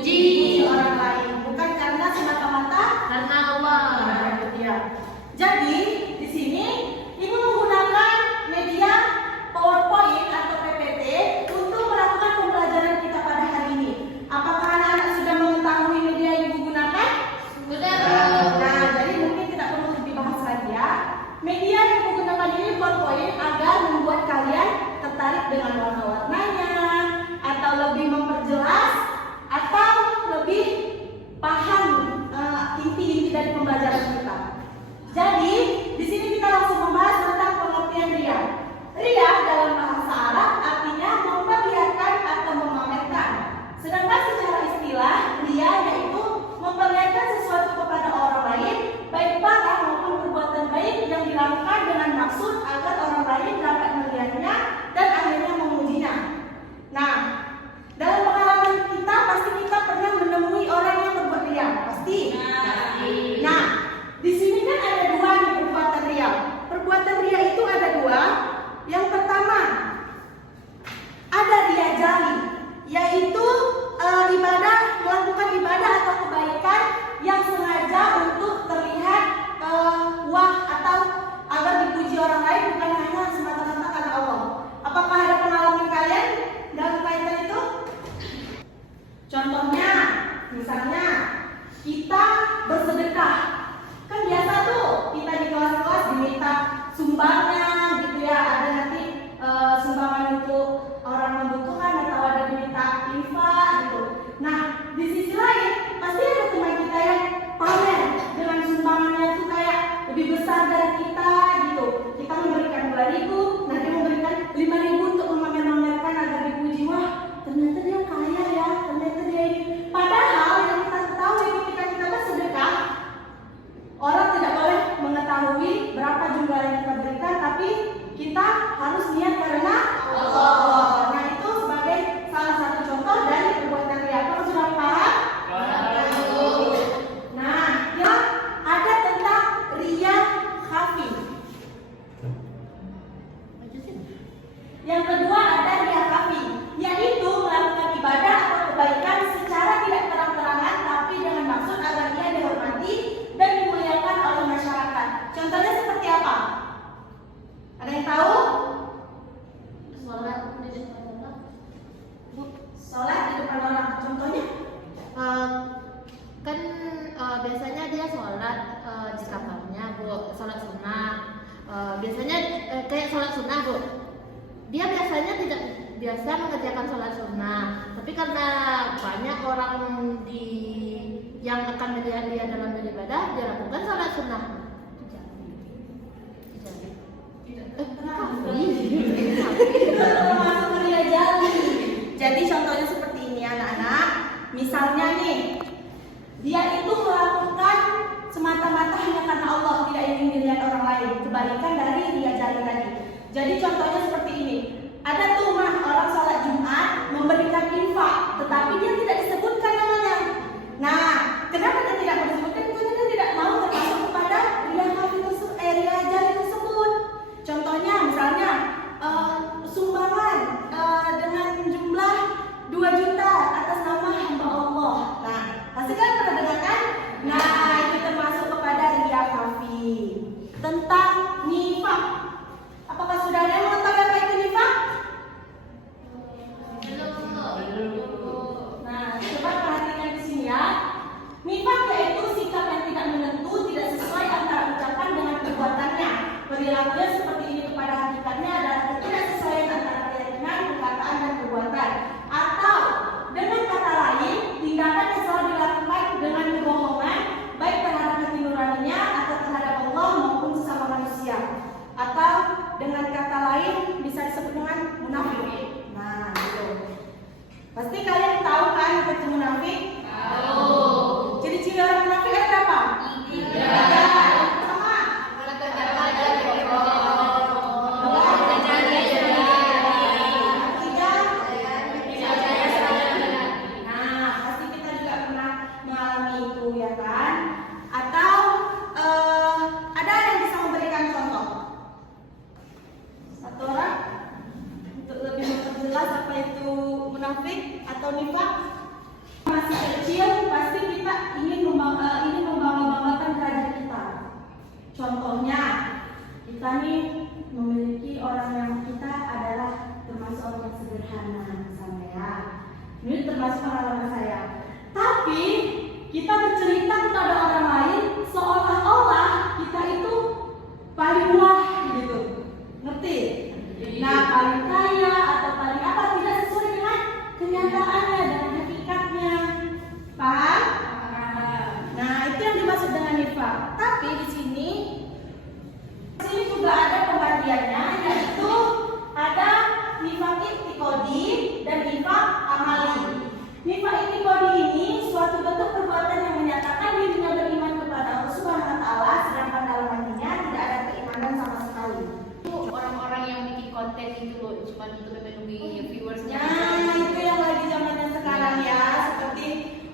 Puji orang lain, bukan karena semata-mata karena Allah. Nah, itu dia. Jadi di sini Ibu menggunakan media PowerPoint atau PPT untuk melakukan pembelajaran kita pada hari ini. Apakah anak-anak sudah mengetahui media yang Ibu gunakan? Sudah. Nah, jadi mungkin tidak perlu dibahas lagi ya. Media yang Ibu gunakan ini PowerPoint agar membuat kalian tertarik dengan warna-warnanya, atau lebih memperjelas, atau lebih paham inti-inti dari pembelajaran kita. Jadi, di sini kita langsung membahas tentang pengertian ria. Ria dalam bahasa Arab artinya memperlihatkan atau memamerkan. Sedangkan secara istilah, ria yaitu memperlihatkan sesuatu kepada orang lain, baik parah maupun perbuatan baik yang dilakukan dengan maksud agar orang lain dapat melihatnya dan akhirnya memujinya. Nah, dalam pengalaman kita pasti kita pernah menemui orang yang berbuat ria, pasti. Nah, di sini kan ada dua nih perbuatan ria. Perbuatan ria itu ada dua. Yang pertama, ada ria jali, yaitu melakukan ibadah atau kebaikan yang sengaja untuk terlihat wah atau agar dipuji orang lain, bukan hanya semata-mata karena Allah. Apakah ada pengalaman kalian dalam kaitan itu? Contohnya, misalnya kita bersedekah. Kan biasa tuh kita di kelas-kelas diminta sumbangan gitu ya, ada nanti sumbangan untuk orang membutuhkan atau ada diminta infak gitu. Nah, di sisi lain pasti ada teman kita yang pamer dengan sumbangannya itu kayak lebih besar dari kita gitu. Kita memberikan 2.000, nah dia memberikan 5.000 untuk memamer-mamerkan agar dipuji. Wah, ternyata dia kaya ya, ternyata dia ini. Padahal yang kita ketahui ketika kita bersedekah, orang tidak boleh mengetahui berapa jumlah yang kita berikan, tapi kita harus niat karena Allah. Nah, itu sebagai salah satu contoh dari perbuatan ria. Kamu sudah paham? Nah, ya ada tentang ria khafi. Yang kedua ada ria khafi, yaitu melakukan ibadah atau kebaikan secara tidak terang-terangan, tapi dengan maksud agar ia dihormati dan dimuliakan oleh masyarakat. Contohnya seperti apa? Ada yang tahu? Sholat di depan orang. Sholat di depan orang. Contohnya? Kan biasanya dia sholat di kamarnya, Bu, sholat sunnah. Biasanya kayak sholat sunnah, Bu. Dia biasanya tidak biasa mengerjakan sholat sunnah, tapi karena banyak orang yang akan melihat dia dalam beribadah, dia lakukan sholat sunnah. Termasuk ria jali. Jadi contohnya seperti ini anak-anak. Misalnya nih, dia itu melakukan semata-mata hanya karena Allah, tidak ingin dilihat orang lain. Kebalikan dari ria jali tadi. Jadi contohnya seperti ini. Ada tuh orang sholat Jumat memberikan infak, tetapi dia tidak disebutkan namanya. Nah, kenapa dia tidak disebutkan? Karena dia tidak mau termasuk kepada ria jali tersebut. Contohnya misalnya sumbangan dengan jumlah 2 juta atas nama hamba Allah. Nah, pasti kalian pernah dengar kan? Nah, itu termasuk kepada ria khafi. Tentang nifak, apakah sudah ada yang mengetahui apa itu nifak? Belum. Nah, termasuk pengalaman saya. Tapi kita bercerita kepada orang lain seolah-olah kita itu paling wah gitu, ngerti? Nah, paling kaya atau paling apa tidak sesuai dengan kenyataannya dan hakikatnya, paham? Nah, itu yang dimaksud dengan nifaq. Tapi di sini juga ada pembagiannya, yaitu ada nifaq i'tiqadi dan nifaq amali. Nifaq i'tiqadi ini suatu bentuk perbuatan yang menyatakan dirinya beriman kepada Allah Subhanahu wa taala, sedangkan dalam hatinya tidak ada keimanan sama sekali. Orang-orang yang bikin konten itu loh, cuma itu memenuhi viewersnya. Nah, itu yang lagi zamannya sekarang ya, seperti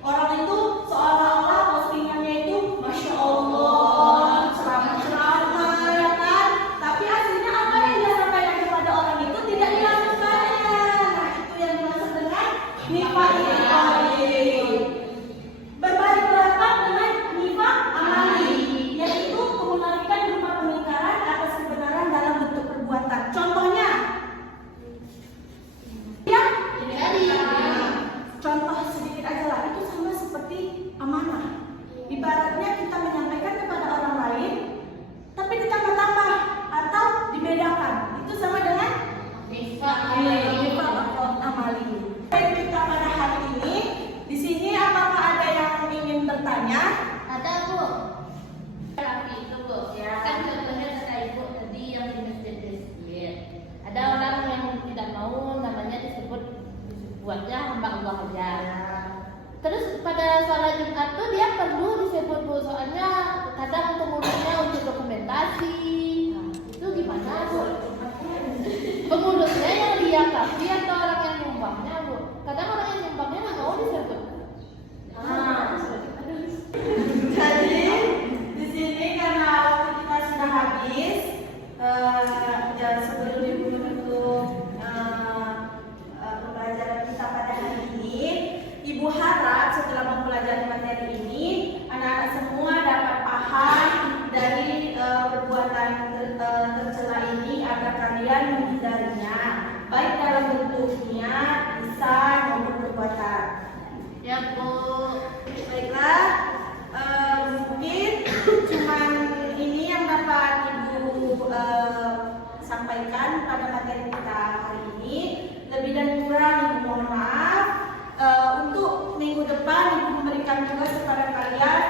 orang itu seolah-olah postingannya itu Masya Allah, ceramah-ceramah ya kan, tapi aslinya apa yang dia sampaikan kepada orang itu tidak dilakukannya. Nah, itu yang dimaksud dengan nifaq i'tiqadi. Berbalik belakang dengan nifaq amali, yaitu kemunafikan berupa pengingkaran atas kebenaran dalam bentuk perbuatan. Contohnya, ya, contoh sedikit aja lah, itu sama seperti amanah. Ibaratnya kita menyampaikan kepada orang lain, tapi ditambah-tambah atau dibedakan. Itu sama dengan nifaq amali. Dan kita pada hari ini, di sini apakah ada yang ingin bertanya? Ada Bu. Tapi itu Bu, Ya. kan contohnya kata Ibu tadi yang di masjid. Ada orang yang tidak mau namanya disebut buatnya hamba Allah aja. Terus pada sholat Jumat tuh dia perlu disebut Bu, soalnya kadang pengurusnya untuk dokumentasi. Nah, itu gimana Bu? Pengurusnya yang dia kasih atau orang yang nyumbangnya Bu? Kadang orang yang nyumbangnya nggak mau disebut. Jadi di sini karena waktu kita sudah habis, ya sebelum menutup pembelajaran kita pada hari ini, Ibu harap setelah mempelajari materi ini, anak-anak semua dapat paham dari perbuatan tercela ini agar kalian menghindarinya, baik dalam bentuknya, lisan maupun perbuatan. Ya Bu. Baiklah, mungkin cuman ini yang dapat Ibu sampaikan pada materi kita hari ini. Lebih dan kurang Ibu mohon maaf. Untuk minggu depan Ibu memberikan tugas kepada kalian